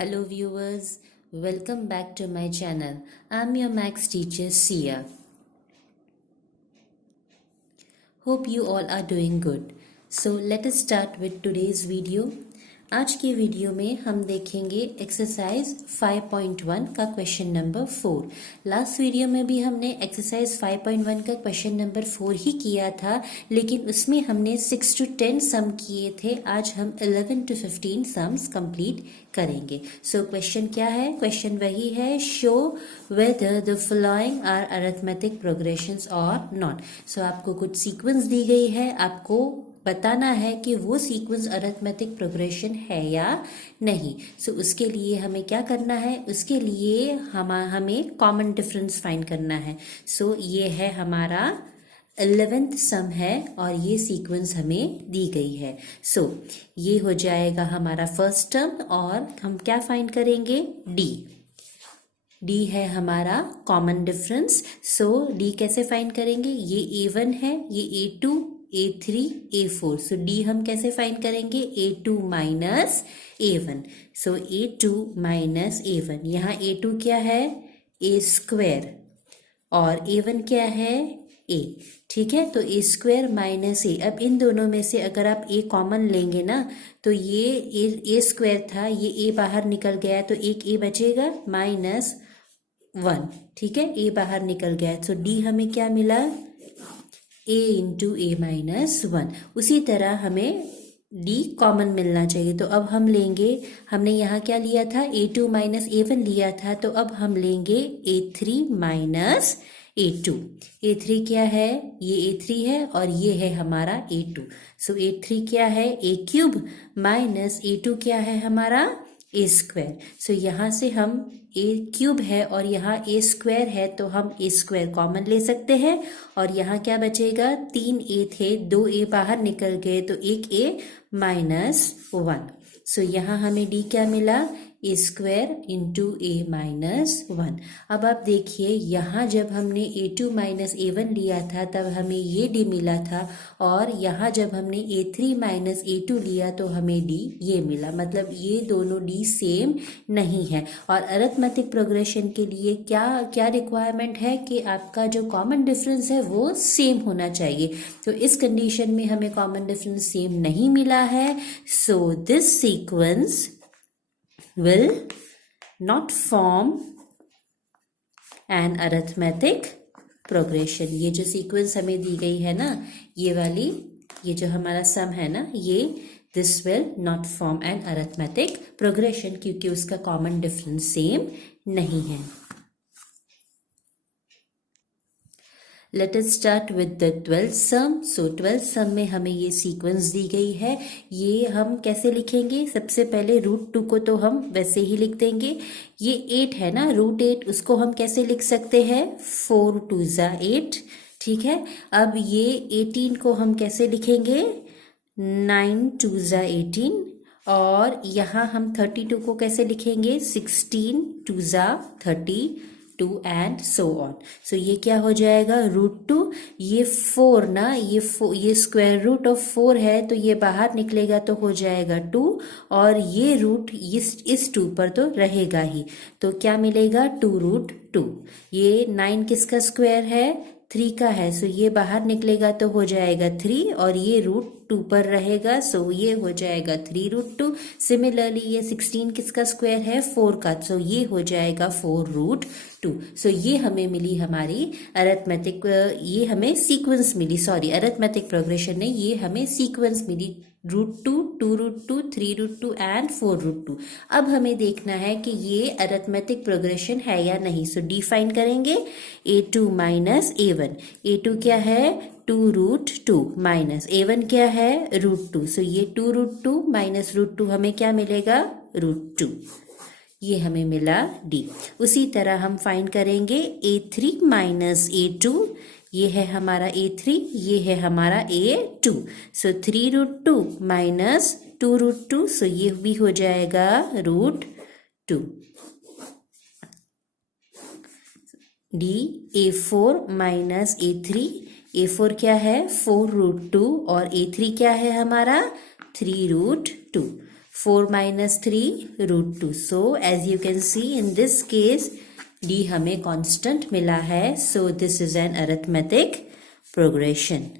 Hello viewers, welcome back to my channel. I'm your max teacher Sia. Hope you all are doing good. So let us start with today's video. आज के video में हम देखेंगे exercise 5.1 का question number 4। Last video में भी हमने exercise 5.1 का क्वेश्चन नंबर 4 ही किया था, लेकिन उसमें हमने 6 to 10 सम किए थे। आज हम 11 to 15 सम्स कंप्लीट करेंगे। सो क्वेश्चन क्या है? क्वेश्चन वही है, show whether the following are arithmetic progressions और नॉट। सो आपको कुछ सीक्वेंस दी गई है, आपको बताना है कि वो सीक्वेंस अरिथमेटिक प्रोग्रेशन है या नहीं। सो उसके लिए हमें क्या करना है? उसके लिए हमें कॉमन डिफरेंस फाइंड करना है। सो ये है हमारा 11th सम है और ये सीक्वेंस हमें दी गई है। सो ये हो जाएगा हमारा फर्स्ट टर्म और हम क्या फाइंड करेंगे? डी है हमारा कॉमन डिफरेंस। सो डी कैसे फाइंड करेंगे? ये A1 है, ये A2, A3, A4। सो डी हम कैसे फाइंड करेंगे? A2 minus A1। सो A2 माइनस A1, यहाँ A2 क्या है? A स्क्वेयर और A1 क्या है? A। ठीक है, तो A स्क्वेयर माइनस A। अब इन दोनों में से अगर आप A कॉमन लेंगे ना, तो ये A स्क्वेयर था, ये A बाहर निकल गया, तो एक A बचेगा माइनस 1। ठीक है, A बाहर निकल गया, तो D हमें क्या मिला? A into A minus 1। उसी तरह हमें D कॉमन मिलना चाहिए, तो अब हम लेंगे, हमने यहाँ क्या लिया था? A2 माइनस A1 लिया था, तो अब हम लेंगे A3 माइनस A2। A3 क्या है? ये A3 है और ये है हमारा A2। सो A3 क्या है? A क्यूब माइनस A2 क्या है हमारा? A square. सो यहाँ से हम A क्यूब है और यहाँ A स्क्वायर है, तो हम A स्क्वायर कॉमन ले सकते हैं और यहाँ क्या बचेगा? 3 A थे, 2 A बाहर निकल गए, तो एक A माइनस 1। सो यहाँ हमें D क्या मिला? A square into A minus 1। अब आप देखिए, यहाँ जब हमने A2 माइनस A1 लिया था तब हमें ये D मिला था, और यहाँ जब हमने A3 माइनस A2 लिया तो हमें D ये मिला। मतलब ये दोनों D सेम नहीं है। और अरिथमेटिक प्रोग्रेशन के लिए क्या क्या रिक्वायरमेंट है कि आपका जो कॉमन डिफरेंस है वो सेम होना चाहिए। तो इस कंडीशन में हमें कॉमन डिफरेंस सेम नहीं मिला है। So this sequence will not form an arithmetic progression। ये जो सीक्वेंस हमें दी गई है ना, ये वाली, ये जो हमारा सम है ना, ये this will not form an arithmetic progression, क्योंकि उसका कॉमन डिफरेंस सेम नहीं है। Let us start with the 12th sum। So 12th sum में हमें ये सीक्वेंस दी गई है। ये हम कैसे लिखेंगे? सबसे पहले √2 को तो हम वैसे ही लिख देंगे। ये 8 है ना, √8, उसको हम कैसे लिख सकते हैं? 4 2 8। ठीक है, अब ये 18 को हम कैसे लिखेंगे? 9 2 18। और यहाँ हम 32 को कैसे लिखेंगे? 16 2 32 एंड सो ऑन। सो ये क्या हो जाएगा? √2। ये 4 ना, ये स्क्वायर रूट ऑफ 4 है, तो ये बाहर निकलेगा तो हो जाएगा 2, और ये रूट इस 2 पर तो रहेगा ही, तो क्या मिलेगा? 2√2। ये 9 किसका स्क्वायर है? 3 का है, सो ये बाहर निकलेगा तो हो जाएगा 3, और ये √2 पर रहेगा, सो ये हो जाएगा 3√2। सिमिलरली ये 16 किसका स्क्वायर है? 4 का, सो ये हो जाएगा 4√2। सो ये हमें मिली हमारी अरिथमेटिक, ये हमें सीक्वेंस मिली, सॉरी अरिथमेटिक प्रोग्रेशन नहीं, ये हमें सीक्वेंस मिली, √2 2√2 3√2 एंड 4√2। अब हमें देखना है कि ये अरिथमेटिक प्रोग्रेशन है या नहीं। सो डिफाइन करेंगे A2 माइनस A1। A2 क्या है? 2√2 माइनस A1 क्या है? √2। सो ये 2√2 माइनस √2 हमें क्या मिलेगा? √2। ये हमें मिला D। उसी तरह हम फाइंड करेंगे A3 माइनस A2। ये है हमारा A3, ये है हमारा A2। सो 3√2 माइनस 2√2, सो ये भी हो जाएगा √2। D A4 minus A3। A4 क्या है? 4√2 और A3 क्या है हमारा? 3√2। 4 minus 3 root 2. So as you can see in this case d हमें constant मिला है. So this is an arithmetic progression.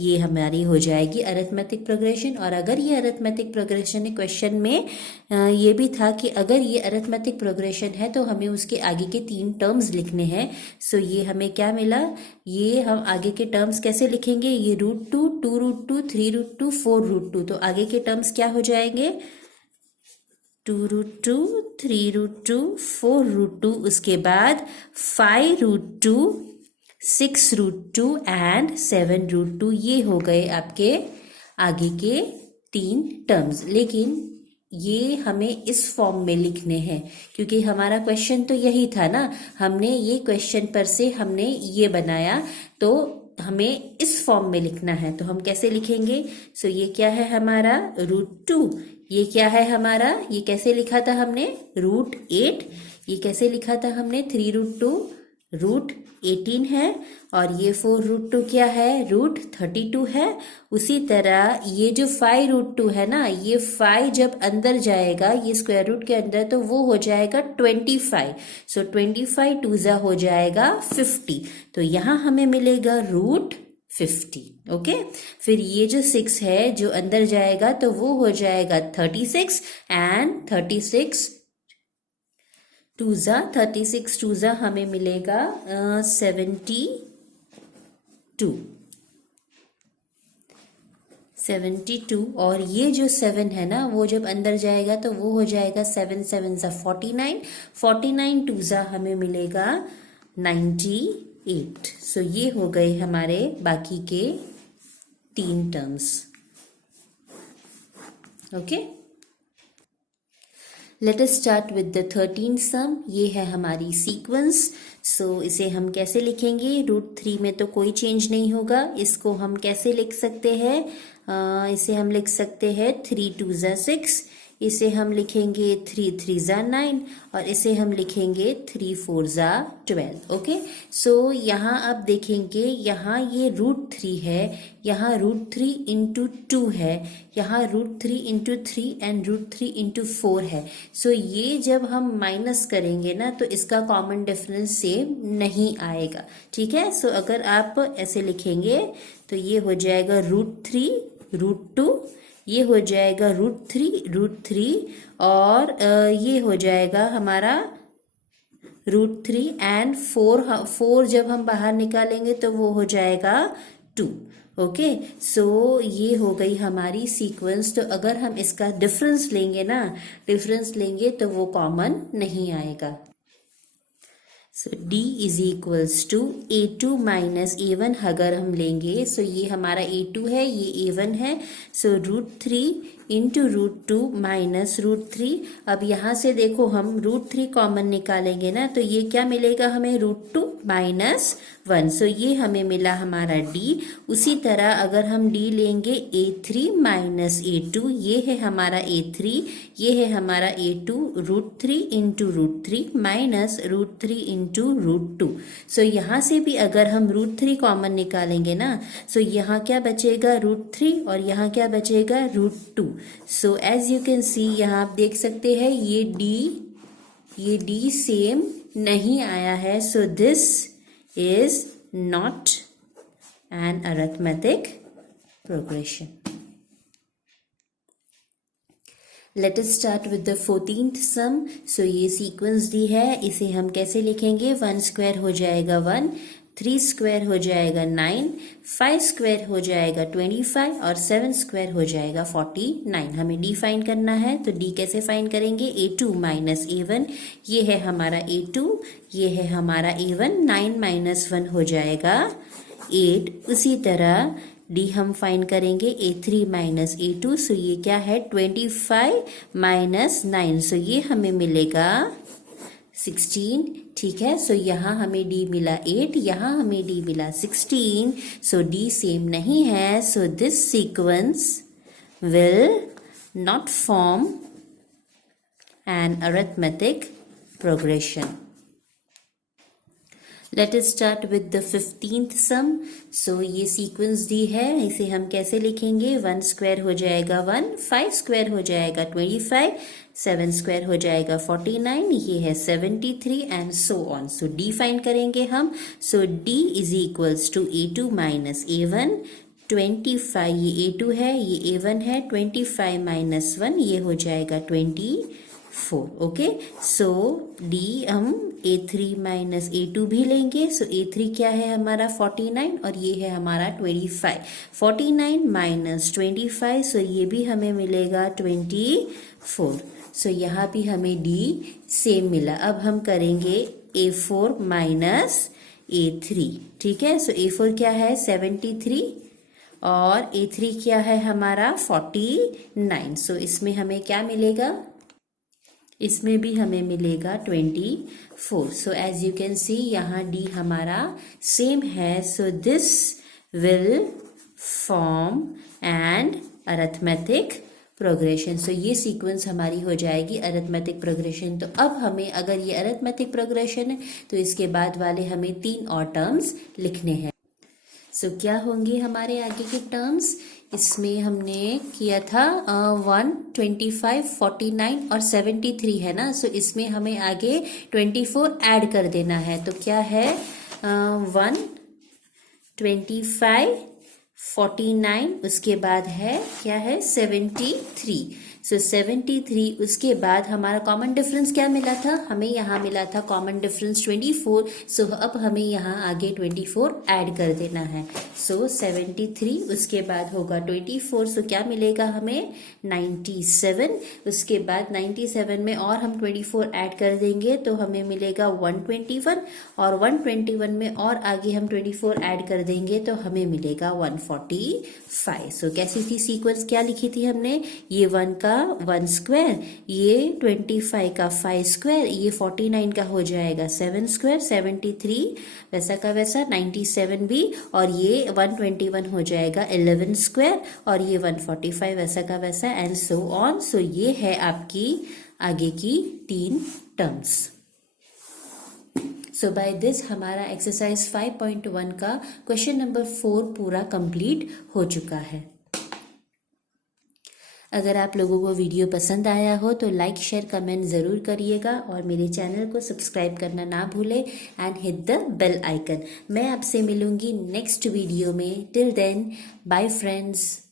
ये हमारी हो जाएगी अरिथमेटिक प्रोग्रेशन. और अगर ये अरिथमेटिक प्रोग्रेशन है, क्वेश्चन में ये भी था कि अगर ये अरिथमेटिक प्रोग्रेशन है तो हमें उसके आगे के 3 टर्म्स लिखने हैं. सो ये हमें क्या मिला, ये हम आगे के टर्म्स कैसे लिखेंगे, ये √2, 2√2, 3√2, 4√2. तो आगे के टर्म्स क्या हो जाएंगे, 2√2, 3√2, 4√2, उसके बाद 5√2, 6√2 एंड 7√2. ये हो गए आपके आगे के 3 टर्म्स. लेकिन ये हमें इस फॉर्म में लिखने हैं क्योंकि हमारा क्वेश्चन तो यही था ना. हमने ये क्वेश्चन पर से हमने ये बनाया तो हमें इस फॉर्म में लिखना है. तो हम कैसे लिखेंगे, सो ये क्या है हमारा √2, ये क्या है हमारा, ये कैसे लिखा था हमने √8, ये कैसे लिखा था हमने 3√2 √18 है, और ये 4√2 क्या है √32 है. उसी तरह ये जो 5√2 है ना, ये 5 जब अंदर जाएगा ये स्क्वायर रूट के अंदर तो वो हो जाएगा 25. सो 25 2 हो जाएगा 50. तो यहाँ हमें मिलेगा √50. ओके, फिर ये जो 6 है जो अंदर जाएगा तो वो हो जाएगा 36 एंड 36 2 हमें मिलेगा 72. और ये जो 7 है ना वो जब अंदर जाएगा तो वो हो जाएगा 7 7 49. 49 2 हमें मिलेगा 98. सो ये हो गए हमारे बाकी के 3 terms. Okay, late us start with the 13th सम. ये है हमारी सीक्वेंस. सो इसे हम कैसे लिखेंगे, √3 में तो कोई चेंज नहीं होगा. इसको हम कैसे लिख सकते हैं, इसे हम लिख सकते हैं 3 2 6, इसे हम लिखेंगे 3 3 9, और इसे हम लिखेंगे 3 4 12. ओके, सो यहाँ आप देखेंगे यहाँ ये √3 है, यहाँ √3 इंटू 2 है, यहाँ √3 इंटू 3 एंड √3 इंटू 4 है. सो ये जब हम माइनस करेंगे ना तो इसका कॉमन डिफरेंस सेम नहीं आएगा. ठीक है, सो अगर आप ऐसे लिखेंगे तो ये हो जाएगा √3 √2, ये हो जाएगा √3 और ये हो जाएगा हमारा √3 एंड 4 जब हम बाहर निकालेंगे तो वो हो जाएगा 2. ओके, सो ये हो गई हमारी सीक्वेंस. तो अगर हम इसका डिफरेंस लेंगे तो वो कॉमन नहीं आएगा. So D is equals to A2 minus A1 अगर हम लेंगे. सो ये हमारा A2 है, ये A1 है. सो √3 इंटू √2 माइनस √3. अब यहाँ से देखो हम √3 कॉमन निकालेंगे ना तो ये क्या मिलेगा हमें √2 माइनस 1. सो ये हमें मिला हमारा D. उसी तरह अगर हम D लेंगे A3 माइनस A2, ये है हमारा A3, ये है हमारा A2, √3 इंटू √3 माइनस √3 इंटू √2. सो यहाँ से भी अगर हम √3 कॉमन निकालेंगे ना सो यहाँ क्या बचेगा √3 और यहाँ क्या बचेगा √2. So as you can see यहाँ आप देख सकते हैं ये D सेम नहीं आया है. So this is not an arithmetic progression. Let us start with the 14th sum. So ये सीक्वेंस दी है, इसे हम कैसे लिखेंगे, 1 स्क्वायर हो जाएगा 1, 3 स्क्वायर हो जाएगा 9, 5 स्क्वायर हो जाएगा 25 और 7 स्क्वायर हो जाएगा 49. हमें D फाइंड करना है तो D कैसे फाइंड करेंगे, A2 माइनस A1, ये है हमारा A2, ये है हमारा A1, 9 माइनस 1 हो जाएगा 8. उसी तरह D हम फाइंड करेंगे A3 माइनस A2. सो ये क्या है 25 माइनस 9. सो ये हमें मिलेगा 16. ठीक है, सो यहाँ हमें D मिला 8, यहाँ हमें D मिला 16. सो D सेम नहीं है. So this sequence will not form an arithmetic progression. Let us start with the 15th sum. So ये सीक्वेंस दी है, इसे हम कैसे लिखेंगे? 1 स्क्वायर हो जाएगा 1, 5 स्क्वायर हो जाएगा 25, 7 स्क्वायर हो जाएगा 49, ये है 73 and so on. So D find करेंगे हम। So D is equals to A2 minus A1। 25 ये A2 है, ये A1 है, 25 माइनस 1 ये हो जाएगा 24। ओके, सो डी हम A3 माइनस A2 भी लेंगे। सो A3 क्या है हमारा 49 और ये है हमारा 25। 49 माइनस 25, सो ये भी हमें मिलेगा 24। सो यहाँ भी हमें D सेम मिला। अब हम करेंगे A4 माइनस A3, ठीक है। सो A4 क्या है 73 और A3 क्या है हमारा 49। सो इसमें हमें क्या मिलेगा? इसमें भी हमें मिलेगा 24। So as you can see यहाँ डी हमारा सेम है। So this will form and arithmetic progression. So ये सीक्वेंस हमारी हो जाएगी अरिथमेटिक प्रोग्रेशन। तो अब हमें अगर ये अरिथमेटिक प्रोग्रेशन है तो इसके बाद वाले हमें 3 और टर्म्स लिखने हैं। सो क्या होंगे हमारे आगे के टर्म्स? इसमें हमने किया था 1, 25, 49 और 73 है ना। सो इसमें हमें आगे 24 ऐड कर देना है। तो क्या है 1, 25, 49, उसके बाद है क्या है 73। सो 73 उसके बाद हमारा कॉमन डिफरेंस क्या मिला था? हमें यहाँ मिला था कॉमन डिफरेंस 24। सो अब हमें यहाँ आगे 24 ऐड कर देना है। सो 73 उसके बाद होगा 24। सो क्या मिलेगा हमें 97। उसके बाद 97 में और हम 24 ऐड कर देंगे तो हमें मिलेगा 121 और 121 में और आगे हम 24 ऐड कर देंगे तो हमें मिलेगा 145। सो कैसी थी सीक्वेंस? क्या लिखी थी हमने? ये 1 का 1 स्क्वायर, ये 25 का 5 स्क्वायर, ये 49 का हो जाएगा 7 स्क्वायर, 73 वैसा का वैसा, 97 भी, और ये 121 हो जाएगा 11 स्क्वायर और ये 145 वैसा का वैसा एंड सो ऑन। सो ये है आपकी आगे की 3 टर्म्स। सो बाय दिस हमारा एक्सरसाइज 5.1 का क्वेश्चन नंबर 4 पूरा कंप्लीट हो चुका है। अगर आप लोगों को वीडियो पसंद आया हो तो लाइक शेयर कमेंट ज़रूर करिएगा और मेरे चैनल को सब्सक्राइब करना ना भूलें and hit the bell icon. मैं आपसे मिलूंगी नेक्स्ट वीडियो में। Till then bye friends.